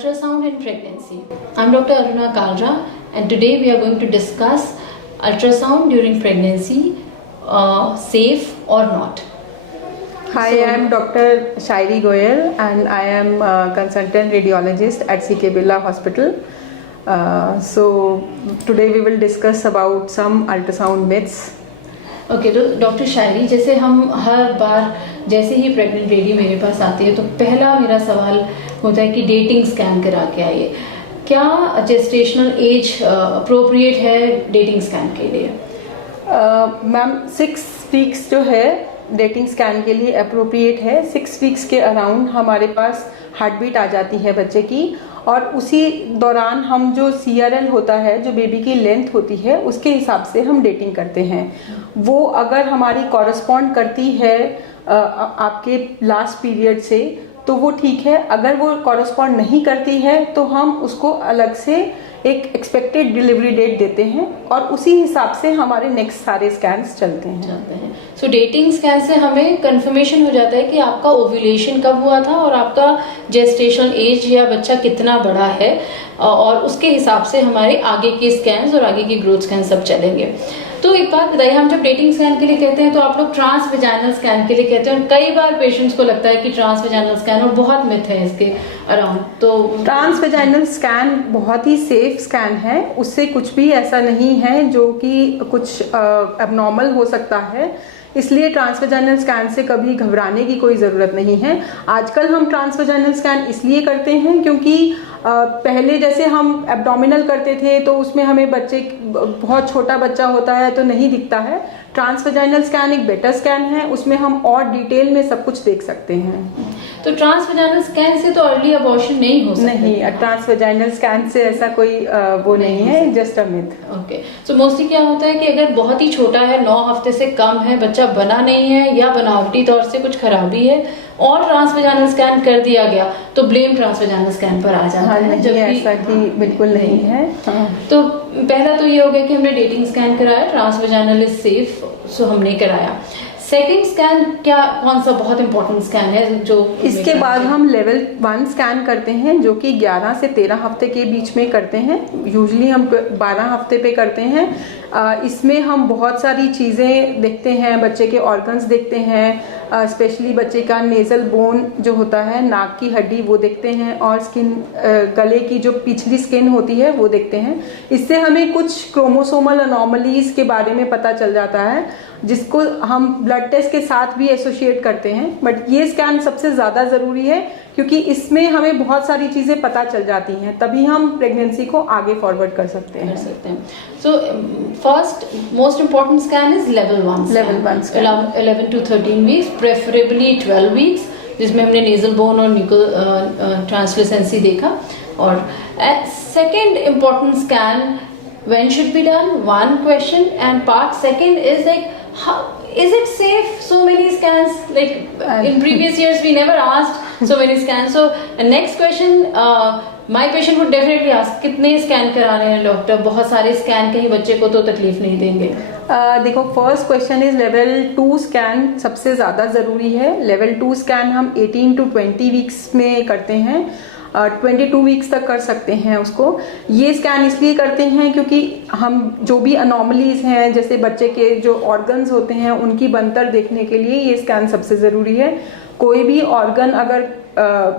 Ultrasound in pregnancy. I'm Dr. Aruna Kalra, and today we are going to discuss ultrasound during pregnancy, safe or not. Hi, I am Dr. Shairi Goyal and I am a consultant radiologist at CK Birla Hospital. So today we will discuss about some ultrasound myths. Okay, तो doctor शायरी, जैसे हम हर बार जैसे ही pregnant lady मेरे पास आती है तो पहला मेरा सवाल होता है कि डेटिंग स्कैन करा के आइए. क्या जेस्टेशनल एज अप्रोप्रिएट है डेटिंग स्कैन के लिए? मैम 6 वीक्स जो है डेटिंग स्कैन के लिए अप्रोप्रिएट है. 6 वीक्स के अराउंड हमारे पास हार्ट बीट आ जाती है बच्चे की, और उसी दौरान हम जो CRL होता है, जो बेबी की लेंथ होती है, उसके हिसाब से हम डेटिंग करते हैं. वो अगर हमारी कॉरस्पॉन्ड करती है आपके लास्ट पीरियड से तो वो ठीक है. अगर वो कॉरस्पॉन्ड नहीं करती है तो हम उसको अलग से एक एक्सपेक्टेड डिलीवरी डेट देते हैं और उसी हिसाब से हमारे नेक्स्ट सारे स्कैन्स चलते हैं. सो डेटिंग स्कैन से हमें कंफर्मेशन हो जाता है कि आपका ओव्यूलेशन कब हुआ था और आपका जेस्टेशनल एज या बच्चा कितना बड़ा है, और उसके हिसाब से हमारे आगे के स्कैन्स और आगे की ग्रोथ स्कैन सब चलेंगे. तो एक बात बताइए, हम जब डेटिंग स्कैन के लिए कहते हैं तो आप लोग ट्रांसवेजाइनल स्कैन के लिए कहते हैं, और कई बार पेशेंट्स को लगता है कि ट्रांसवेजाइनल स्कैन, और बहुत मिथ है इसके अराउंड. तो ट्रांसवेजाइनल स्कैन बहुत ही सेफ स्कैन है. उससे कुछ भी ऐसा नहीं है जो कि कुछ एबनॉर्मल हो सकता है. इसलिए ट्रांसवेजाइनल स्कैन से कभी घबराने की कोई ज़रूरत नहीं है. आजकल हम ट्रांसवेजाइनल स्कैन इसलिए करते हैं क्योंकि पहले जैसे हम एब्डोमिनल करते थे तो उसमें हमें बच्चे, बहुत छोटा बच्चा होता है तो नहीं दिखता है. ट्रांसवेजाइनल स्कैन एक बेटर स्कैन है, उसमें हम और डिटेल में सब कुछ देख सकते हैं. तो ट्रांसवेजाइनल स्कैन से तो अर्ली अबॉर्शन नहीं हो सकता? नहीं, ट्रांसवेजाइनल स्कैन से ऐसा कोई वो नहीं है, just a myth. Okay, so mostly क्या होता है कि अगर बहुत ही छोटा है, 9 हफ्ते से कम है, बच्चा बना नहीं है या बनावटी तौर से कुछ खराबी है और ट्रांसवेजाइनल स्कैन कर दिया गया तो ब्लेम ट्रांसवेजाइनल स्कैन पर आ जाता है. जबकि ऐसा कि बिल्कुल नहीं है. तो पहला तो ये हो गया कि हमने डेटिंग स्कैन कराया, ट्रांसवेजाइनल इज सेफ, सो हमने कराया. सेकंड स्कैन क्या, कौन सा बहुत इंपॉर्टेंट स्कैन है जो इसके बाद हम लेवल 1 स्कैन करते हैं, जो कि 11 से 13 हफ्ते के बीच में करते हैं. यूजुअली हम 12 हफ्ते पे करते हैं. इसमें हम बहुत सारी चीज़ें देखते हैं, बच्चे के ऑर्गन्स देखते हैं, स्पेशली बच्चे का नेजल बोन जो होता है, नाक की हड्डी, वो देखते हैं, और स्किन, गले की जो पिछली स्किन होती है वो देखते हैं. इससे हमें कुछ क्रोमोसोमल अनोमलीज के बारे में पता चल जाता है, जिसको हम ब्लड टेस्ट के साथ भी एसोसिएट करते हैं. बट ये स्कैन सबसे ज़्यादा ज़रूरी है क्योंकि इसमें हमें बहुत सारी चीज़ें पता चल जाती हैं, तभी हम प्रेगनेंसी को आगे फॉरवर्ड कर सकते हैं. So first most important scan is level 1 11 to 13 weeks, preferably 12 weeks, जिसमें हमने नेजल बोन और न्यूकल ट्रांसलूसेंसी देखा. और second important scan when should be done, one question, and part second is like, how is it safe? So many scans, like in previous years we never asked so many scans. So next question, my patient would definitely ask, कितने scan करा रहे हैं doctor? बहुत सारे scan, कहीं बच्चे को तो तकलीफ नहीं देंगे? देखो, first question is level 2 scan सबसे ज़्यादा ज़रूरी है. लेवल 2 स्कैन हम 18 to 20 वीक्स में करते हैं. 22 वीक्स तक कर सकते हैं उसको. ये स्कैन इसलिए करते हैं क्योंकि हम जो भी अनोमलीज हैं, जैसे बच्चे के जो ऑर्गन्स होते हैं, उनकी बनतर देखने के लिए ये स्कैन सबसे ज़रूरी है. कोई भी ऑर्गन अगर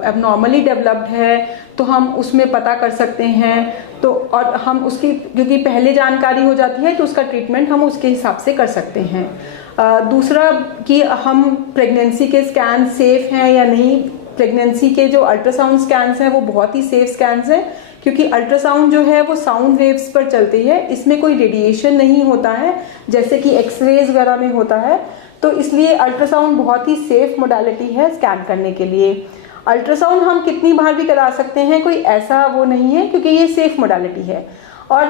एबनॉर्मली डेवलप्ड है तो हम उसमें पता कर सकते हैं. तो और हम उसकी, क्योंकि पहले जानकारी हो जाती है तो उसका ट्रीटमेंट हम उसके हिसाब से कर सकते हैं. दूसरा कि हम प्रेगनेंसी के स्कैन सेफ हैं या नहीं. प्रेगनेंसी के जो अल्ट्रासाउंड स्कैन्स हैं वो बहुत ही सेफ स्कैन्स हैं, क्योंकि अल्ट्रासाउंड जो है वो साउंड वेव्स पर चलती है. इसमें कोई रेडिएशन नहीं होता है जैसे कि एक्सरेज वगैरह में होता है. तो इसलिए अल्ट्रासाउंड बहुत ही सेफ मोडालिटी है स्कैन करने के लिए. अल्ट्रासाउंड हम कितनी बार भी करा सकते हैं, कोई ऐसा वो नहीं है, क्योंकि ये सेफ मोडालिटी है. और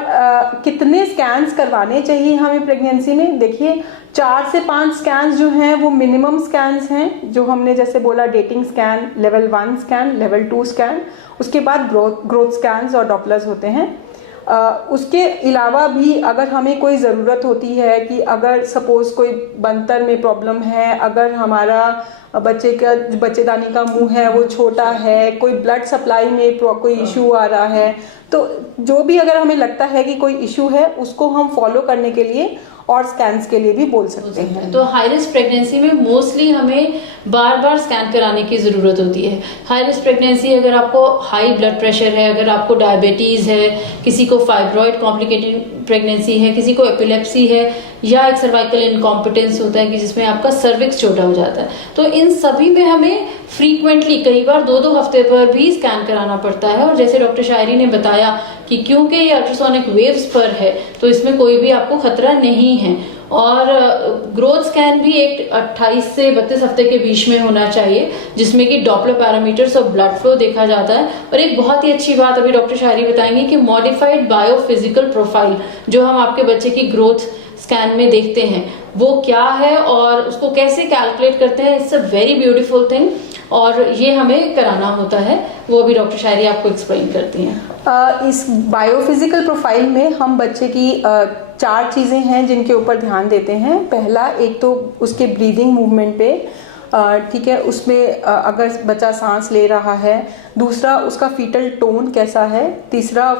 कितने स्कैन्स करवाने चाहिए हमें प्रेगनेंसी में? देखिए, 4 से 5 स्कैन्स जो हैं वो मिनिमम स्कैन्स हैं, जो हमने जैसे बोला, dating scan, level 1 scan, level 2 scan, उसके बाद ग्रोथ स्कैन्स और डॉपलर्स होते हैं. उसके अलावा भी अगर हमें कोई ज़रूरत होती है कि अगर सपोज़ कोई बनतर में प्रॉब्लम है, अगर हमारा बच्चेदानी का मुंह है वो छोटा है, कोई ब्लड सप्लाई में कोई इशू आ रहा है, तो जो भी अगर हमें लगता है कि कोई इशू है उसको हम फॉलो करने के लिए और स्कैन्स के लिए भी बोल सकते हैं। तो हाई रिस्क प्रेगनेंसी में मोस्टली हमें बार बार स्कैन कराने की ज़रूरत होती है। हाई रिस्क प्रेगनेंसी, अगर आपको हाई ब्लड प्रेशर है, अगर आपको डायबिटीज़ है, किसी को फाइब्रॉइड कॉम्प्लिकेटेड प्रेगनेंसी है, किसी को एपिलेप्सी है, या एक सर्वाइकल इनकॉम्पिटेंस होता है कि जिसमें आपका सर्विक्स छोटा हो जाता है, तो इन सभी में हमें फ्रीक्वेंटली कई बार 2-2 हफ्ते पर भी स्कैन कराना पड़ता है। और जैसे डॉक्टर शायरी ने बताया कि क्योंकि ये अल्ट्रासोनिक वेव्स पर है तो इसमें कोई भी आपको खतरा नहीं है। और ग्रोथ स्कैन भी एक 28 से 32 हफ्ते के बीच में होना चाहिए, जिसमें कि डॉपलर पैरामीटर्स और ब्लड फ्लो देखा जाता है। और एक बहुत ही अच्छी बात अभी डॉक्टर शायरी बताएंगे कि मॉडिफाइड बायोफिजिकल प्रोफाइल जो हम आपके बच्चे की ग्रोथ स्कैन में देखते हैं वो क्या है और उसको कैसे कैलकुलेट करते हैं। It's a very beautiful thing और ये हमें कराना होता है, वो भी डॉक्टर शायरी आपको एक्सप्लेन करती हैं। इस बायोफिजिकल प्रोफाइल में हम बच्चे की 4 चीज़ें हैं जिनके ऊपर ध्यान देते हैं। पहला, एक तो उसके ब्रीदिंग मूवमेंट पे, ठीक है, उसमें अगर बच्चा सांस ले रहा है। दूसरा, उसका फीटल टोन कैसा है। तीसरा,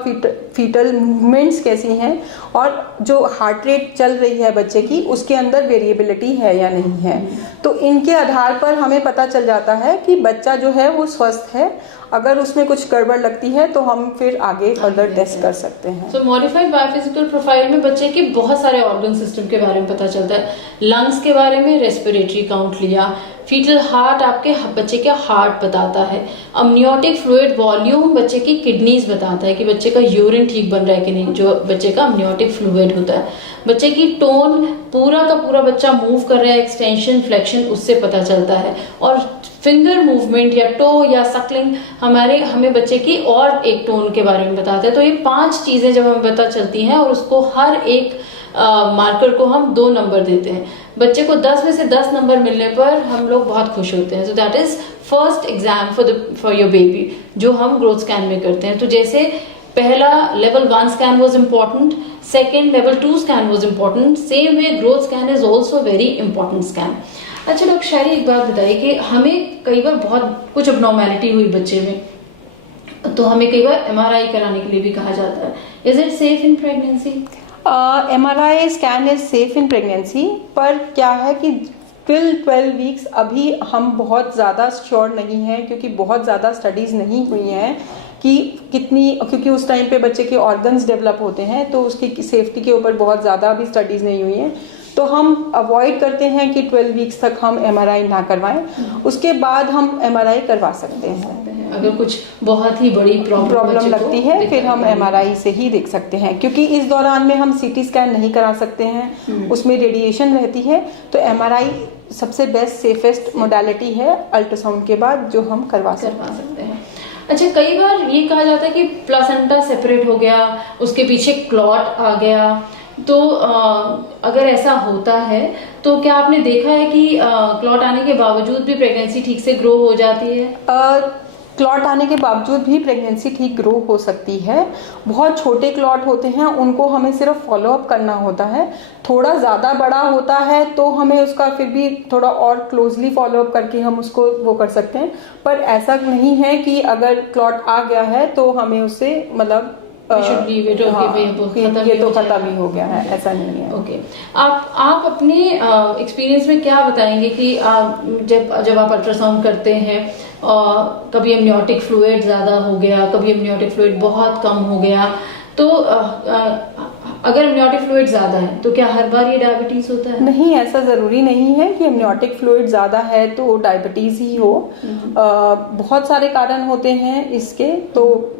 फीटल मूवमेंट्स कैसी हैं, और जो हार्ट रेट चल रही है बच्चे की उसके अंदर वेरिएबिलिटी है या नहीं है। तो इनके आधार पर हमें पता चल जाता है कि बच्चा जो है वो स्वस्थ है। अगर उसमें कुछ गड़बड़ लगती है तो हम फिर आगे फर्दर टेस्ट कर सकते हैं। तो मॉडिफाइड बायोफिजिकल प्रोफाइल में बच्चे के बहुत सारे ऑर्गन सिस्टम के बारे में पता चलता है। लंग्स के बारे में, रेस्पिरेटरी काउंट लिया, फीटल हार्ट आपके बच्चे का हार्ट बताता है, अमनियोटिक फ्लूइड वॉल्यूम बच्चे की किडनीज बताता है कि बच्चे का यूरिन ठीक बन रहा है कि नहीं, जो बच्चे का अमनियोटिक फ्लूइड होता है। बच्चे की टोन, पूरा का पूरा बच्चा मूव कर रहा है, एक्सटेंशन फ्लेक्शन, उससे पता चलता है। और फिंगर मूवमेंट या टो या सकलिंग हमें बच्चे की और एक टोन के बारे में बताते हैं। तो ये 5 चीजें जब हमें पता चलती हैं और उसको हर एक मार्कर को हम 2 नंबर देते हैं। बच्चे को 10 में से 10 नंबर मिलने पर हम लोग बहुत खुश होते हैं। So that is first exam for your baby जो हम ग्रोथ स्कैन में करते हैं। तो जैसे पहला level 1 scan was important, second level 2 scan was important, same way growth scan is also very important scan. अच्छा डॉक्टर शायरी, एक बात बताइए कि हमें कई बार बहुत कुछ अबनॉर्मैलिटी हुई बच्चे में, तो हमें कई बार MRI कराने के लिए भी कहा जाता है। Is it safe in pregnancy? MRI scan is safe in pregnancy, पर क्या है कि टिल 12 वीक्स अभी हम बहुत ज़्यादा श्योर नहीं हैं, क्योंकि बहुत ज़्यादा स्टडीज़ नहीं हुई हैं कि क्योंकि उस टाइम पे बच्चे के ऑर्गन्स डेवलप होते हैं, तो उसकी सेफ्टी के ऊपर बहुत ज़्यादा अभी स्टडीज़ नहीं हुई हैं। तो हम अवॉइड करते हैं कि 12 वीक्स तक हम MRI ना करवाएं, उसके बाद हम MRI करवा सकते हैं। अगर कुछ बहुत ही बड़ी प्रॉब्लम लगती है फिर हम MRI से ही देख सकते हैं, क्योंकि इस दौरान में हम CT स्कैन नहीं करा सकते हैं, उसमें रेडिएशन रहती है। तो MRI सबसे बेस्ट सेफेस्ट मोडालिटी है अल्ट्रासाउंड के बाद, जो हम करवा सकते हैं। अच्छा, कई बार ये कहा जाता है कि प्लासेंटा सेपरेट हो गया, उसके पीछे क्लॉट आ गया, तो अगर ऐसा होता है तो क्या आपने देखा है कि क्लॉट आने के बावजूद भी प्रेगनेंसी ठीक से ग्रो हो जाती है? क्लॉट आने के बावजूद भी प्रेगनेंसी ठीक ग्रो हो सकती है। बहुत छोटे क्लॉट होते हैं, उनको हमें सिर्फ फॉलोअप करना होता है। थोड़ा ज़्यादा बड़ा होता है तो हमें उसका फिर भी थोड़ा और क्लोजली फॉलोअप करके हम उसको वो कर सकते हैं। पर ऐसा नहीं है कि अगर क्लॉट आ गया है तो हमें उससे मतलब ये तो खत्म ही हो गया है, ऐसा नहीं है। ओके, आप अपने एक्सपीरियंस में क्या बताएंगे कि जब आप अल्ट्रासाउंड करते हैं कभी एमनियोटिक फ्लूइड ज्यादा हो गया, कभी एमनियोटिक फ्लूइड बहुत कम हो गया, तो अगर एमनियोटिक फ्लूइड ज्यादा है तो क्या हर बार ये डायबिटीज होता है? नहीं, ऐसा जरूरी नहीं है कि एमनियोटिक फ्लूइड ज्यादा है तो डायबिटीज ही हो। बहुत सारे कारण होते हैं इसके, तो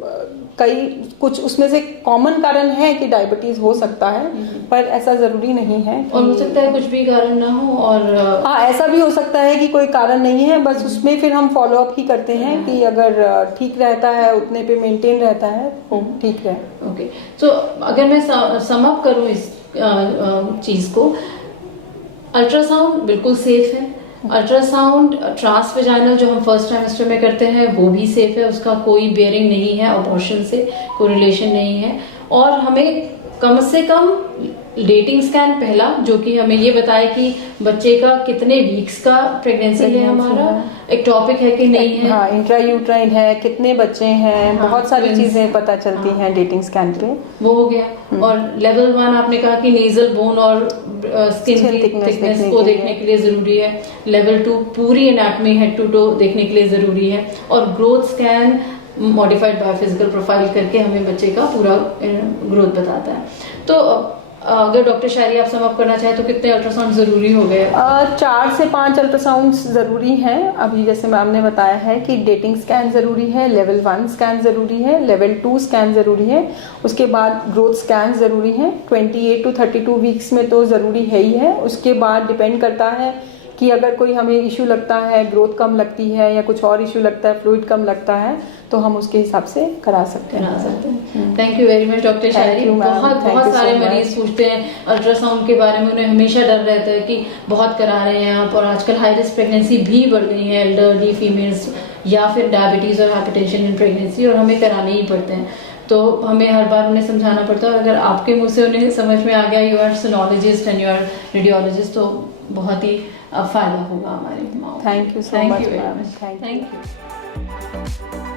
कुछ उसमें से कॉमन कारण है कि डायबिटीज हो सकता है, पर ऐसा जरूरी नहीं है। और हो सकता है कुछ भी कारण ना हो, और हाँ, ऐसा भी हो सकता है कि कोई कारण नहीं है, बस उसमें फिर हम फॉलोअप ही करते हैं कि अगर ठीक रहता है, उतने पे मेंटेन रहता है तो ठीक है। ओके, तो अगर मैं सम अप करूं इस चीज को, अल्ट्रासाउंड बिल्कुल सेफ है। अल्ट्रासाउंड ट्रांसवेजाइनल जो हम फर्स्ट ट्राइमेस्टर में करते हैं वो भी सेफ है, उसका कोई बेयरिंग नहीं है, अबॉर्शन से कोई रिलेशन नहीं है। और हमें कम से कम डेटिंग स्कैन पहला, जो कि हमें ये बताए कि बच्चे का कितने वीक्स का प्रेगनेंसी है, हमारा एक टॉपिक है कि नहीं है, हाँ, इंट्रा यूट्राइन है, कितने बच्चे हैं, हाँ, बहुत सारी twins, चीजें पता चलती हाँ, हैं डेटिंग स्कैन पे। वो हो गया। और लेवल 1 आपने कहा कि नेजल बोन और स्किन की थिकनेस को देखने के लिए जरूरी है। लेवल 2 पूरी एनाटॉमी हेड टू टो देखने के लिए जरूरी है। और growth scan modified biophysical profile करके हमें बच्चे का पूरा ग्रोथ बताता है। तो अगर डॉक्टर शायरी आप सम अप करना चाहे तो कितने अल्ट्रासाउंड जरूरी हो गए? 4 से 5 अल्ट्रासाउंड जरूरी हैं। अभी जैसे मैम ने बताया है कि डेटिंग स्कैन जरूरी है, लेवल 1 स्कैन जरूरी है, लेवल 2 स्कैन जरूरी है, उसके बाद ग्रोथ स्कैन जरूरी है। 28 to 32 वीक्स में तो जरूरी है ही है। उसके बाद डिपेंड करता है कि अगर कोई हमें इशू लगता है, ग्रोथ कम लगती है या कुछ और इशू लगता है, फ्लूइड कम लगता है, तो हम उसके हिसाब से करा सकते हैं। Thank you very much doctor Shayari. बहुत सारे मरीज पूछते हैं अल्ट्रासाउंड के बारे में, उन्हें हमेशा डर रहता है कि बहुत करा रहे हैं आप, और आजकल हाई रिस्क प्रेगनेंसी भी बढ़ गई है, एल्डरली फीमेल्स या फिर डायबिटीज और हाइपरटेंशन इन प्रेगनेंसी, और हमें कराने ही पड़ते हैं। तो हमें हर बार उन्हें समझाना पड़ता है, और अगर आपके मुंह से उन्हें समझ में आ गया, you are sonologist and you are radiologist, तो बहुत ही फायदा होगा हमारे माँ। Thank you so much ma'am. Thank you.